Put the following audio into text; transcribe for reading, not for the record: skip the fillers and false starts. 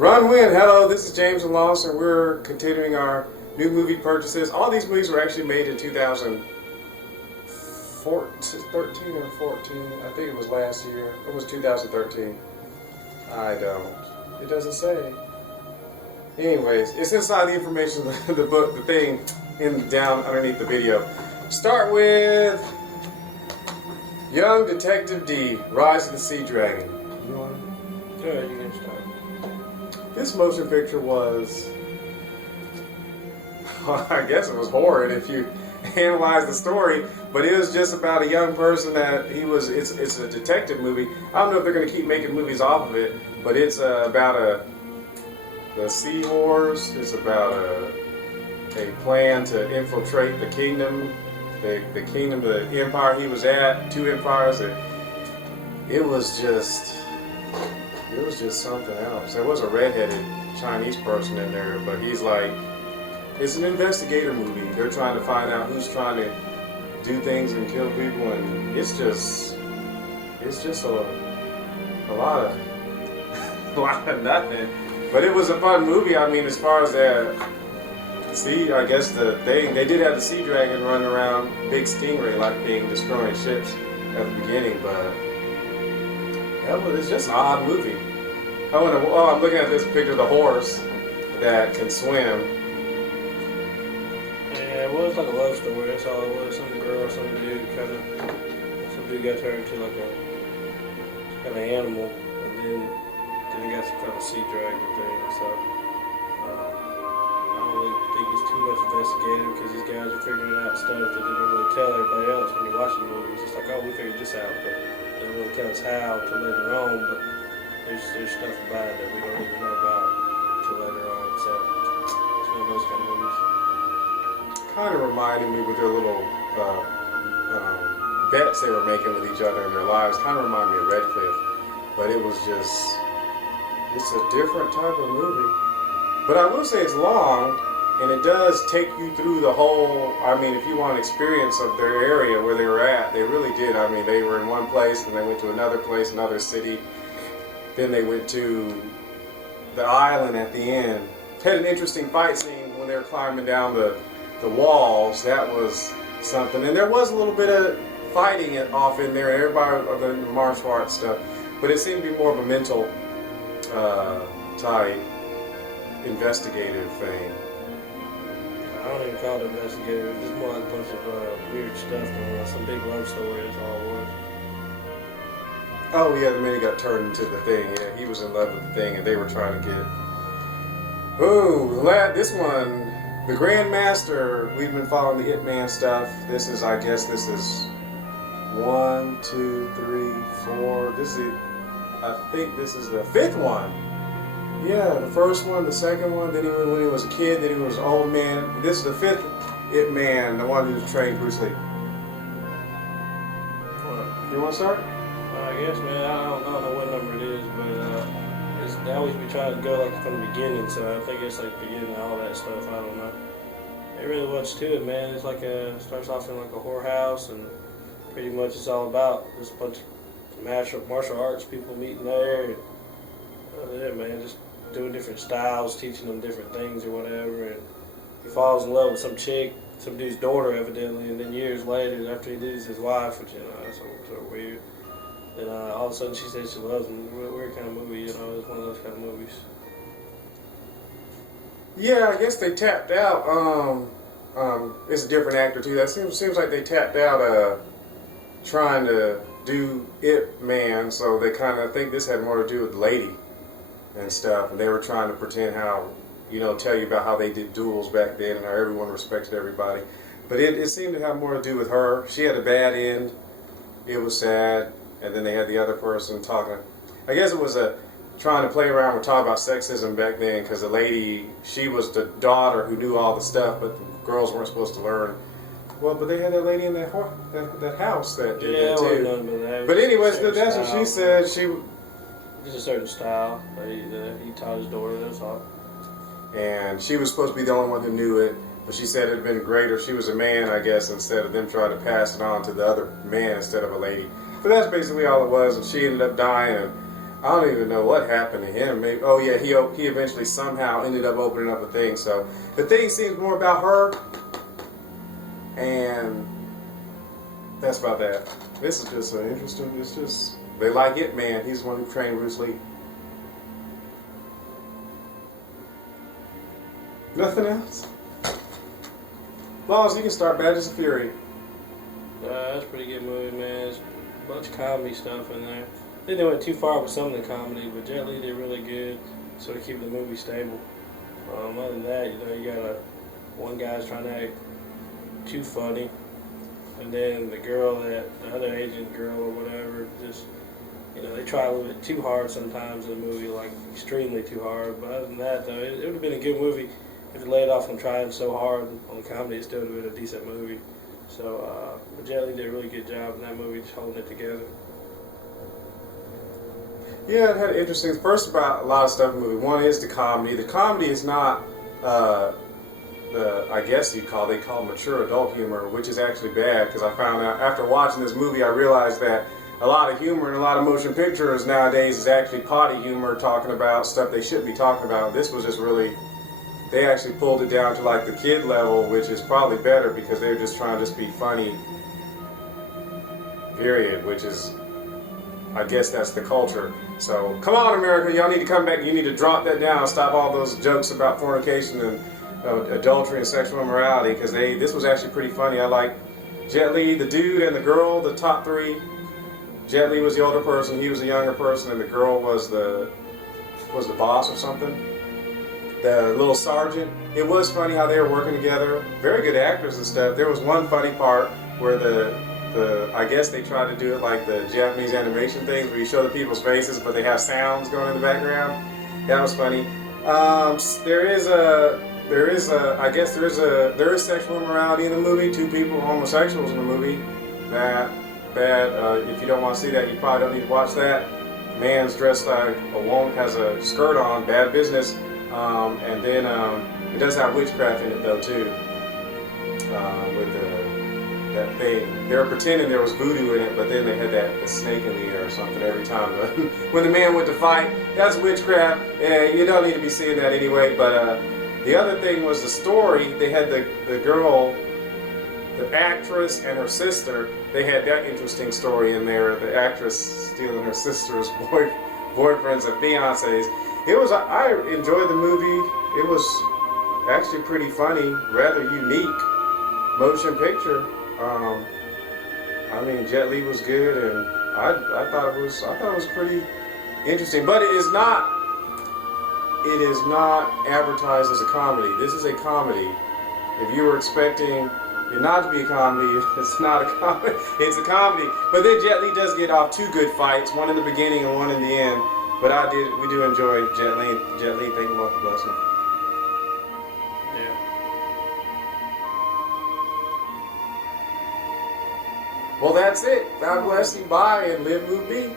Ron Wynn, hello, this is James and Loss, and we're continuing our new movie purchases. All these movies were actually made in 2013 or 14. I think it was last year. It was 2013. I don't. It doesn't say. Anyways, it's inside the information, the book, the thing, down underneath the video. Start with Young Detective D, Rise of the Sea Dragon. You want to? Go ahead, you can start. This motion picture was, well, I guess it was horrid if you analyze the story, but it was just about a young person that it's a detective movie. I don't know if they're going to keep making movies off of it, but it's about the seahorse. It's about a plan to infiltrate the kingdom, the empire he was at, two empires. It was just something else. There was a redheaded Chinese person in there, but he's like, it's an investigator movie. They're trying to find out who's trying to do things and kill people, and it's just a lot of nothing. But it was a fun movie. I mean, as far as that, I guess the thing, they did have the sea dragon running around, big stingray like being destroying ships at the beginning, but it's just an odd movie. I'm looking at this picture of the horse that can swim. Yeah, it was like a love story. That's all it was. Some girl, some dude got turned into like a kind of animal, and then he got some kind of sea dragon thing. So I don't really think it's too much investigative because these guys are figuring out stuff that they don't really tell everybody else when you're watching the movie. It's just like, oh, we figured this out, but they don't really tell us how till later on. But there's stuff about it that we don't even know about till later on. So it's one of those kind of movies. Kind of reminded me with their little bets they were making with each other in their lives. Kind of reminded me of Redcliffe, but it's a different type of movie. But I will say it's long, and it does take you through the whole, I mean, if you want an experience of their area where they were at, they really did. I mean, they were in one place, and they went to another place, another city. Then they went to the island at the end. Had an interesting fight scene when they were climbing down the walls. That was something. And there was a little bit of fighting off in there, everybody, the martial arts stuff. But it seemed to be more of a mental type investigative thing. I don't even call it investigative. It was just more like a bunch of weird stuff going on. Some big love story is all it was. Oh yeah, the minute he got turned into the thing. Yeah, he was in love with the thing, and they were trying to get. Oh, this one, the Grandmaster. We've been following the It Man stuff. I guess this is 1, 2, 3, 4. I think this is the 5th one. Yeah, the first one, the second one. Then when he was a kid. Then he was an old man. This is the 5th It Man, the one who trained Bruce Lee. You want to start? I guess, man, I don't know what number it is, but they always be trying to go like from the beginning, so I think it's like the beginning of all that stuff. I don't know. Ain't really much to it, man. It's like starts off in like a whorehouse, and pretty much it's all about just a bunch of martial arts people meeting there. And, yeah, man, just doing different styles, teaching them different things or whatever. And he falls in love with some chick, some dude's daughter, evidently, and then years later, after he loses his wife, which that's sort of weird. Then all of a sudden she says she loves him. Weird kind of movie, it's one of those kind of movies. Yeah, I guess they tapped out. It's a different actor too. That seems like they tapped out trying to do It Man, so they kind of think this had more to do with Lady and stuff. And they were trying to pretend how, tell you about how they did duels back then and how everyone respected everybody. But it seemed to have more to do with her. She had a bad end. It was sad. And then they had the other person talking. I guess it was trying to play around with talking about sexism back then, because the lady, she was the daughter who knew all the stuff, but the girls weren't supposed to learn. Well, but they had that lady in that house that did that too. But anyways, that's what she said. There's a certain style that he taught his daughter. That's all. And she was supposed to be the only one who knew it. But she said it had been greater. She was a man, I guess, instead of them trying to pass it on to the other man instead of a lady. But that's basically all it was. And she ended up dying. And I don't even know what happened to him. Maybe, oh yeah, he eventually somehow ended up opening up a thing. So the thing seems more about her, and that's about that. This is just an interesting. It's just they like it, man. He's the one who trained Bruce Lee. Nothing else. Laws, you can start Badges of Fury. That's a pretty good movie, man. There's a bunch of comedy stuff in there. I think they went too far with some of the comedy, but Jet Li did really good, sort of keep the movie stable. Other than that, you got one guy's trying to act too funny, and then the other agent girl or whatever, just they try a little bit too hard sometimes in the movie, like extremely too hard. But other than that, though, it would have been a good movie if it laid off on trying so hard on the comedy. It still would have been a decent movie. So, but Jet Li did a really good job in that movie, just holding it together. Yeah, it had interesting. First, about a lot of stuff in the movie. One is the comedy. The comedy is not I guess they call mature adult humor, which is actually bad, because I found out after watching this movie, I realized that a lot of humor and a lot of motion pictures nowadays is actually potty humor, talking about stuff they shouldn't be talking about. This was just really, they actually pulled it down to like the kid level, which is probably better because they're just trying to just be funny, period, which is, I guess that's the culture. So come on, America, y'all need to come back. You need to drop that down. Stop all those jokes about fornication and adultery and sexual immorality, because this was actually pretty funny. I like Jet Li, the dude, and the girl, the top three. Jet Li was the older person, he was the younger person, and the girl was the boss or something. The little sergeant. It was funny how they were working together. Very good actors and stuff. There was one funny part where I guess they tried to do it like the Japanese animation things, where you show the people's faces, but they have sounds going in the background. That was funny. There is sexual immorality in the movie. 2 people are homosexuals in the movie. Bad. If you don't want to see that, you probably don't need to watch that. Man's dressed like a woman, has a skirt on. Bad business. And then it does have witchcraft in it though too. With that thing, they were pretending there was voodoo in it, but then they had the snake in the air or something every time. When the man went to fight, that's witchcraft. You don't need to be seeing that anyway. But the other thing was the story. They had the girl, the actress, and her sister. They had that interesting story in there. The actress stealing her sister's boyfriends and fiancés. I enjoyed the movie. It was actually pretty funny, rather unique motion picture. I mean, Jet Li was good, and I thought it was pretty interesting. But it is not advertised as a comedy. This is a comedy. If you were expecting it not to be a comedy, it's not a comedy. It's a comedy. But then Jet Li does get off 2 good fights, one in the beginning and one in the end. But we do enjoy Jet Li. Jet Li, thank you Lord for blessing. Yeah. Well, that's it. God bless you. Bye, and live, move, be.